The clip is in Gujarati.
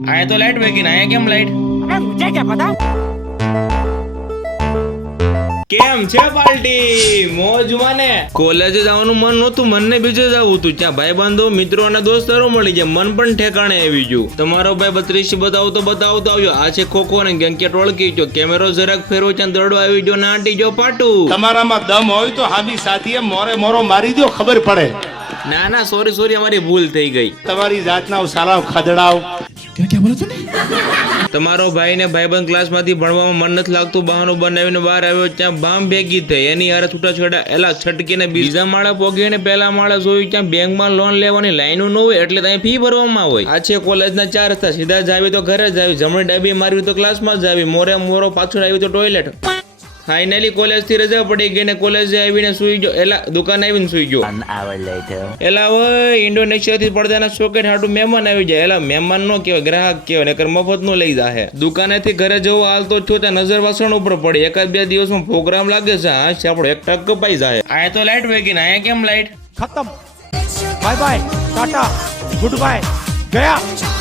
આયા તો લાઈટ વેગી આયા કેમ લાઈટ અરે મુજે કે પતા કેમ છે પાર્ટી? મોજમાં ને કોલેજે જવાનું મન નહોતું મનને બીજે જવું હતું. ત્યાં ભાઈ બંધો મિત્રો અને દોસ્તારો મળી ગયા મન પણ ઠેકાણે આવી ગયું. તમારો ભાઈ બત્રીસ બતાવો તો બતાવો તો આવ્યો આ છે ખોખો ને ગેંકેટ ઓળખી ગયો. કેમેરો જરાક ફેરવો છે દરડો આવી ગયો ને આંટી જો પાટું. તમારામાં દમ હોય તો હામી સાથીએ મોરે મોરો મારી દો ખબર પડે. ના ના સોરી સોરી અમારી ભૂલ થઈ ગઈ. તમારી જાતના સારા ખદડાવ. તમારો ભાઈ ને? ભાઈબંધ ક્લાસમાંથી ભણવામાં મન નથી લાગતું, બહાનું બનાવીને બહાર આવ્યો ત્યાં બામ ભેગી થઈ. એની હારે છૂટાછેડા, એલા છટકીને બીજા માળે પોગીને પહેલા માળે જોયું ત્યાં બેંકમાં લોન લેવાની લાઈનો ન હોય, એટલે ત્યાં ફી ભરવામાં હોય. આ છે કોલેજના ચાર રસ્તા, સીધા જ આવી તો ઘરે જ આવી. જમણી ડાબી મારવી તો ક્લાસમાં જ આવી. મોરે મોરો પાછળ આવી તો ટોયલેટ ફાઇનલી કોલેજથી રજા પડી ગઈ ને કોલેજે આવીને સુઈ ગયો. એલા દુકાન આવીને સુઈ ગયો. એલા ઓય ઇન્ડોનેશિયાથી પડદાના સોકેટ હાટુ મહેમાન આવી જાય. એલા મહેમાન નો કહેવાય ગ્રાહક કહેવાય નકર મફત નો લઈ જાહે. દુકાનેથી ઘરે જવું હાલતો થયો ત્યાં નજર વાસણ ઉપર પડી. એકાદ બે દિવસમાં પ્રોગ્રામ લાગે છે. હા આપણો એક ટક કપાઈ જાય આયા તો લાઈટ વેગી ને આયા કેમ લાઈટ ખતમ. Bye bye tata good bye ગયા.